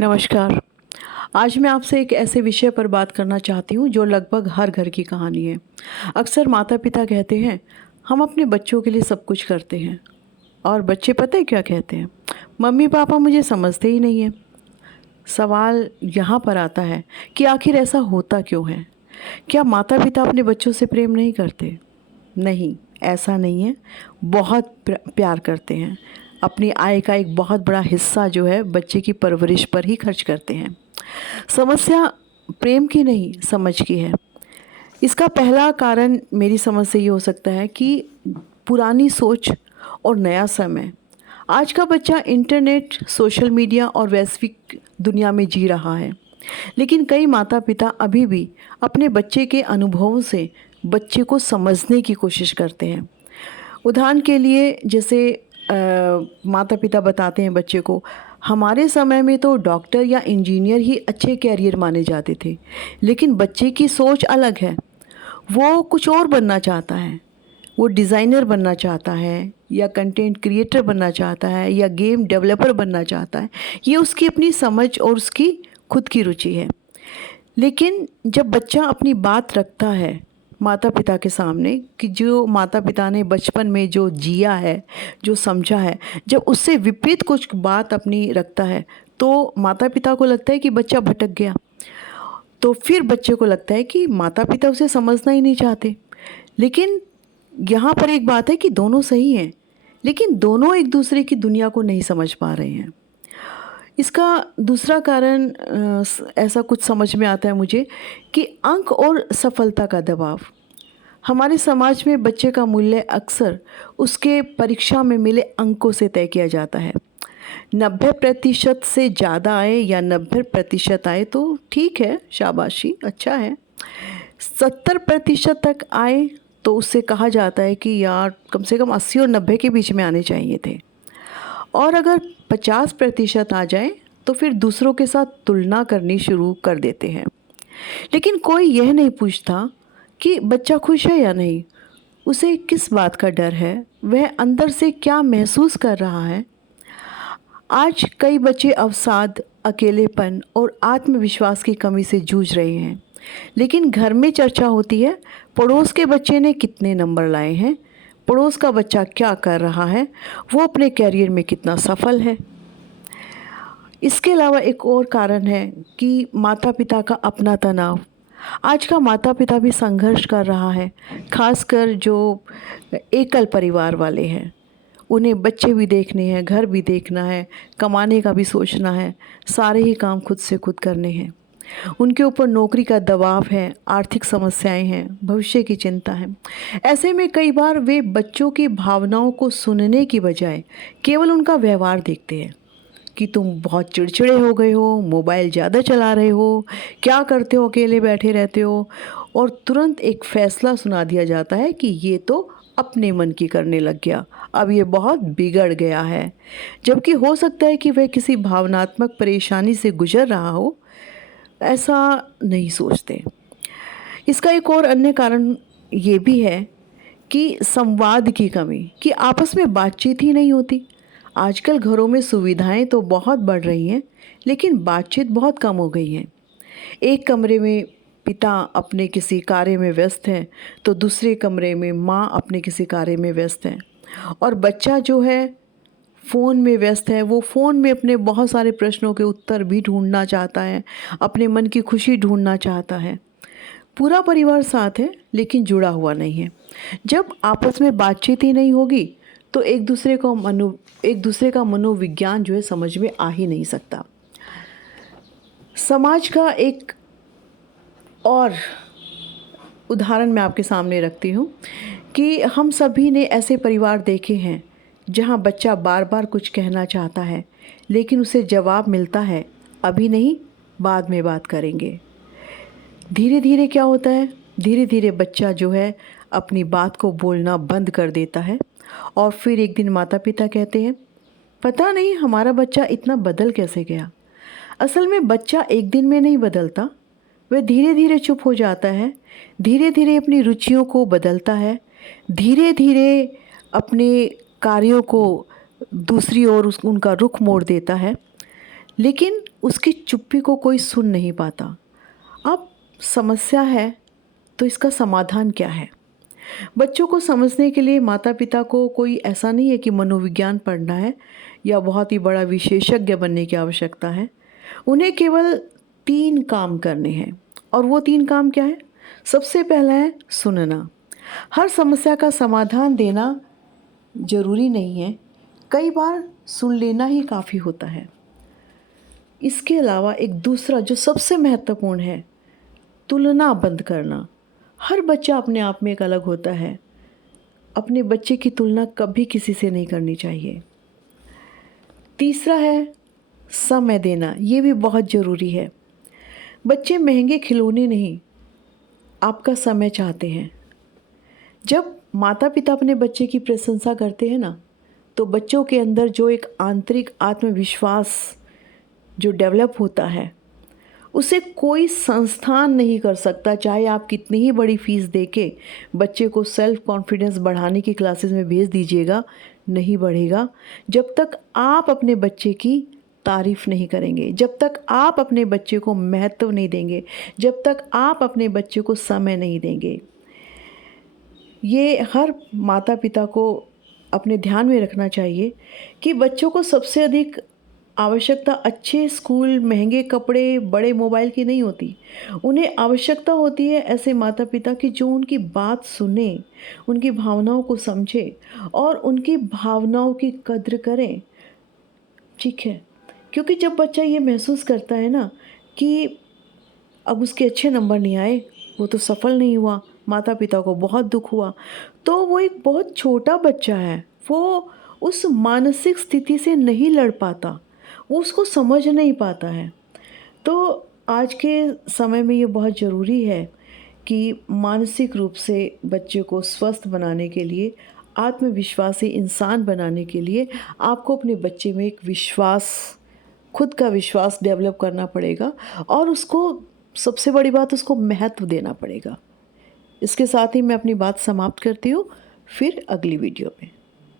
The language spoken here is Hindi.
नमस्कार। आज मैं आपसे एक ऐसे विषय पर बात करना चाहती हूँ जो लगभग हर घर की कहानी है। अक्सर माता-पिता कहते हैं, हम अपने बच्चों के लिए सब कुछ करते हैं और बच्चे पता है क्या कहते हैं? मम्मी-पापा मुझे समझते ही नहीं हैं। सवाल यहाँ पर आता है कि आखिर ऐसा होता क्यों है? क्या माता-पिता अपने बच्चों से प्रेम नहीं करते? नहीं, ऐसा नहीं है। बहुत प्यार करते हैं। अपनी आय का एक बहुत बड़ा हिस्सा जो है बच्चे की परवरिश पर ही खर्च करते हैं। समस्या प्रेम की नहीं, समझ की है। इसका पहला कारण मेरी समझ से ये हो सकता है कि पुरानी सोच और नया समय। आज का बच्चा इंटरनेट, सोशल मीडिया और वैश्विक दुनिया में जी रहा है। लेकिन कई माता-पिता अभी भी अपने बच्चे के अनुभवों से बच्चे को समझने की कोशिश करते हैं। उदाहरण के लिए जैसे माता-पिता बताते हैं बच्चे को, हमारे समय में तो डॉक्टर या इंजीनियर ही अच्छे कैरियर माने जाते थे, लेकिन बच्चे की सोच अलग है। वो कुछ और बनना चाहता है। वो डिज़ाइनर बनना चाहता है या कंटेंट क्रिएटर बनना चाहता है या गेम डेवलपर बनना चाहता है। ये उसकी अपनी समझ और उसकी खुद की रुचि है। लेकिन जब बच्चा अपनी बात रखता है माता-पिता के सामने कि जो माता-पिता ने बचपन में जो जिया है, जो समझा है, जब उससे विपरीत कुछ बात अपनी रखता है, तो माता-पिता को लगता है कि बच्चा भटक गया। तो फिर बच्चे को लगता है कि माता-पिता उसे समझना ही नहीं चाहते। लेकिन यहाँ पर एक बात है कि दोनों सही हैं, लेकिन दोनों एक-दूसरे की दुनिया को नहीं समझ पा रहे हैं। इसका दूसरा कारण ऐसा कुछ समझ में आता है मुझे कि अंक और सफलता का दबाव। हमारे समाज में बच्चे का मूल्य अक्सर उसके परीक्षा में मिले अंकों से तय किया जाता है। 90% से ज़्यादा आए या 90% आए तो ठीक है, शाबाशी, अच्छा है। 70% तक आए तो उससे कहा जाता है कि यार कम से कम 80 और 90 के बीच में आने चाहिए थे। और अगर 50% आ जाए तो फिर दूसरों के साथ तुलना करनी शुरू कर देते हैं। लेकिन कोई यह नहीं पूछता कि बच्चा खुश है या नहीं, उसे किस बात का डर है, वह अंदर से क्या महसूस कर रहा है। आज कई बच्चे अवसाद, अकेलेपन और आत्मविश्वास की कमी से जूझ रहे हैं। लेकिन घर में चर्चा होती है, पड़ोस के बच्चे ने कितने नंबर लाए हैं, पड़ोस का बच्चा क्या कर रहा है, वो अपने करियर में कितना सफल है। इसके अलावा एक और कारण है कि माता-पिता का अपना तनाव। आज का माता-पिता भी संघर्ष कर रहा है, ख़ासकर जो एकल परिवार वाले हैं। उन्हें बच्चे भी देखने हैं, घर भी देखना है, कमाने का भी सोचना है, सारे ही काम खुद से खुद करने हैं। उनके ऊपर नौकरी का दबाव है, आर्थिक समस्याएँ हैं, भविष्य की चिंता है। ऐसे में कई बार वे बच्चों की भावनाओं को सुनने की बजाय केवल उनका व्यवहार देखते हैं कि तुम बहुत चिड़चिड़े हो गए हो, मोबाइल ज़्यादा चला रहे हो, क्या करते हो अकेले बैठे रहते हो, और तुरंत एक फ़ैसला सुना दिया जाता है कि ये तो अपने मन की करने लग गया, अब ये बहुत बिगड़ गया है। जबकि हो सकता है कि वह किसी भावनात्मक परेशानी से गुज़र रहा हो, ऐसा नहीं सोचते। इसका एक और अन्य कारण ये भी है कि संवाद की कमी, कि आपस में बातचीत ही नहीं होती। आजकल घरों में सुविधाएं तो बहुत बढ़ रही हैं, लेकिन बातचीत बहुत कम हो गई है। एक कमरे में पिता अपने किसी कार्य में व्यस्त हैं, तो दूसरे कमरे में माँ अपने किसी कार्य में व्यस्त हैं, और बच्चा जो है फ़ोन में व्यस्त है। वो फ़ोन में अपने बहुत सारे प्रश्नों के उत्तर भी ढूँढना चाहता है, अपने मन की खुशी ढूँढना चाहता है। पूरा परिवार साथ है, लेकिन जुड़ा हुआ नहीं है। जब आपस में बातचीत ही नहीं होगी, तो एक दूसरे का मनोविज्ञान जो है समझ में आ ही नहीं सकता। समाज का एक और उदाहरण मैं आपके सामने रखती हूँ कि हम सभी ने ऐसे परिवार देखे हैं जहाँ बच्चा बार-बार कुछ कहना चाहता है, लेकिन उसे जवाब मिलता है, अभी नहीं, बाद में बात करेंगे। धीरे-धीरे क्या होता है, धीरे-धीरे बच्चा जो है अपनी बात को बोलना बंद कर देता है, और फिर एक दिन माता-पिता कहते हैं, पता नहीं हमारा बच्चा इतना बदल कैसे गया। असल में बच्चा एक दिन में नहीं बदलता, वह धीरे-धीरे चुप हो जाता है, धीरे-धीरे अपनी रुचियों को बदलता है, धीरे-धीरे अपने कार्यों को दूसरी ओर उनका रुख मोड़ देता है। लेकिन उसकी चुप्पी को कोई सुन नहीं पाता। अब समस्या है तो इसका समाधान क्या है? बच्चों को समझने के लिए माता पिता को कोई ऐसा नहीं है कि मनोविज्ञान पढ़ना है या बहुत ही बड़ा विशेषज्ञ बनने की आवश्यकता है। उन्हें केवल 3 काम करने हैं और वो 3 काम क्या है? सबसे पहला है सुनना। हर समस्या का समाधान देना ज़रूरी नहीं है, कई बार सुन लेना ही काफ़ी होता है। इसके अलावा एक दूसरा जो सबसे महत्वपूर्ण है, तुलना बंद करना। हर बच्चा अपने आप में एक अलग होता है। अपने बच्चे की तुलना कभी किसी से नहीं करनी चाहिए। तीसरा है समय देना, ये भी बहुत ज़रूरी है। बच्चे महंगे खिलौने नहीं, आपका समय चाहते हैं। जब माता पिता अपने बच्चे की प्रशंसा करते हैं ना, तो बच्चों के अंदर जो एक आंतरिक आत्मविश्वास जो डेवलप होता है, उसे कोई संस्थान नहीं कर सकता। चाहे आप कितनी ही बड़ी फ़ीस दे के बच्चे को सेल्फ कॉन्फिडेंस बढ़ाने की क्लासेस में भेज दीजिएगा, नहीं बढ़ेगा जब तक आप अपने बच्चे की तारीफ़ नहीं करेंगे, जब तक आप अपने बच्चे को महत्व नहीं देंगे, जब तक आप अपने बच्चे को समय नहीं देंगे। ये हर माता पिता को अपने ध्यान में रखना चाहिए कि बच्चों को सबसे अधिक आवश्यकता अच्छे स्कूल, महंगे कपड़े, बड़े मोबाइल की नहीं होती। उन्हें आवश्यकता होती है ऐसे माता-पिता की जो उनकी बात सुने, उनकी भावनाओं को समझे और उनकी भावनाओं की कद्र करें। ठीक है? क्योंकि जब बच्चा ये महसूस करता है ना कि अब उसके अच्छे नंबर नहीं आए, वो तो सफल नहीं हुआ, माता-पिता को बहुत दुःख हुआ, तो वो एक बहुत छोटा बच्चा है। वो उस मानसिक स्थिति से नहीं लड़ पाता, वो उसको समझ नहीं पाता है। तो आज के समय में ये बहुत ज़रूरी है कि मानसिक रूप से बच्चे को स्वस्थ बनाने के लिए, आत्मविश्वासी इंसान बनाने के लिए आपको अपने बच्चे में एक विश्वास, खुद का विश्वास डेवलप करना पड़ेगा और उसको सबसे बड़ी बात उसको महत्व देना पड़ेगा। इसके साथ ही मैं अपनी बात समाप्त करती हूँ, फिर अगली वीडियो में।